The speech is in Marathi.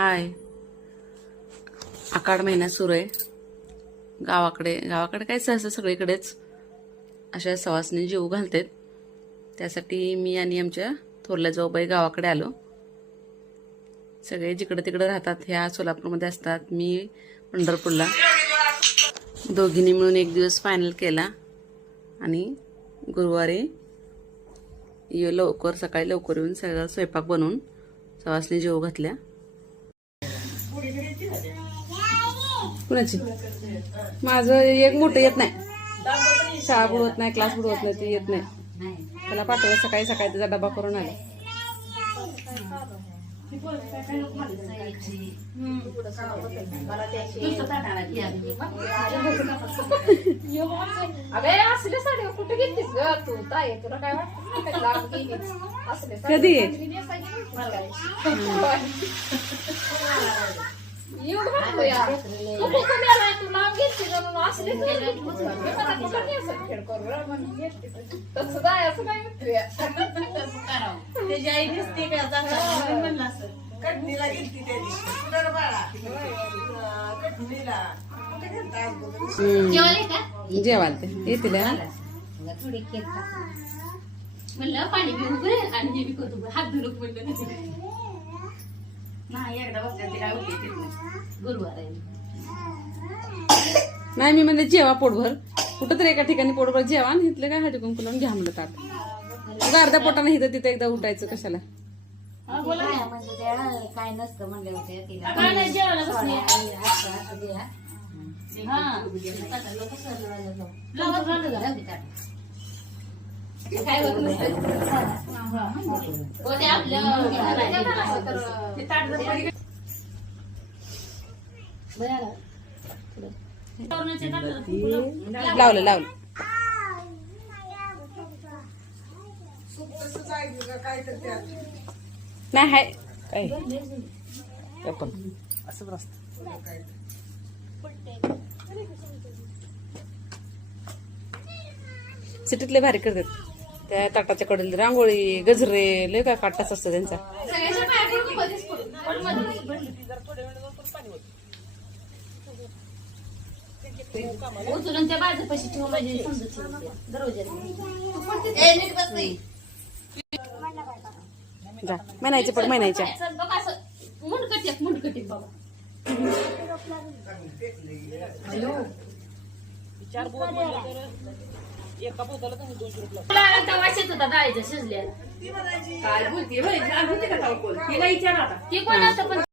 हाय आकाड महिना सुरू आहे. गावाकडे गावाकडे काय सहसा सगळीकडेच अशा सवासनी जीव घालतात. त्यासाठी मी आणि आमच्या थोरल्या जाऊबाई गावाकडे आलो. सगळे जिकडं तिकडं राहतात ह्या सोलापूरमध्ये असतात मी पंढरपूरला. दोघींनी मिळून एक दिवस फायनल केला आणि गुरुवारी ये लवकर सकाळी लवकर येऊन सगळं स्वयंपाक बनवून सवासनी जेव घातल्या. कुणाची? माझं एक मोठं येत नाही. शाळा बुडवत नाही क्लास बुडवत नाही ते येत नाही. त्याला पाठवलं सकाळी सकाळी त्याचा डबा करून आले. अबे असले साडी कुठे घेतलीस ग तू ताई तुला काय वाटतं लांब गेलीस असले साडी कधी आहे? मी नेसायची मला. एवढं म्हणतो यार. तू कुठं नेलाय? तू लांब गेलती म्हणून असले साडी घेतलीस. मी मला कुठं नेसायची खेळ करू रे म्हणून घेतलीस. तसं जायचं काय म्हणतो यार. त्याची आई दिसते का जाताना म्हणून म्हणलं असं. कटणीला गेलती त्या दिवशी. बाळा कटणीला येतील हा? म्हणलं पाणी पिऊ गे आणि हे बी करतो हात धुलूक म्हणलं. नाही एकदा बसल्या. गुरुवार आहे. नाही मी म्हणले जेवा पोटभर. कुठं तरी एका ठिकाणी पोटभर जेवा आणि इथलं काय हळदी कुंकू लावून घ्या म्हणलं ताट. अर्ध्या पोटाने इथं तिथं एकदा उठायचं कशाला? काय म्हणजे त्या काय नसतं तिला काय नाही जेवायला बसली. असं असं द्या. हा. लोकं सहज राहिलं जाऊ. जाऊ दे ताट. काय होत नसतं. हो, ते आपल्या ते ताट जर पडली- जेवणाच्या ताटाला कुंकू लाव. लावलं लावलं नाही हाय काय ते पण असं पण असतं. सिटीतले भारी करतात. त्या ताटाच्या कडील रांगोळी गजरे लय काय काटाच असतं त्यांचा. उचलून त्या बाजूपाशी ठेवू म्हणजे डाळीचा शिजलेला ती म्हणायची काय बोलते?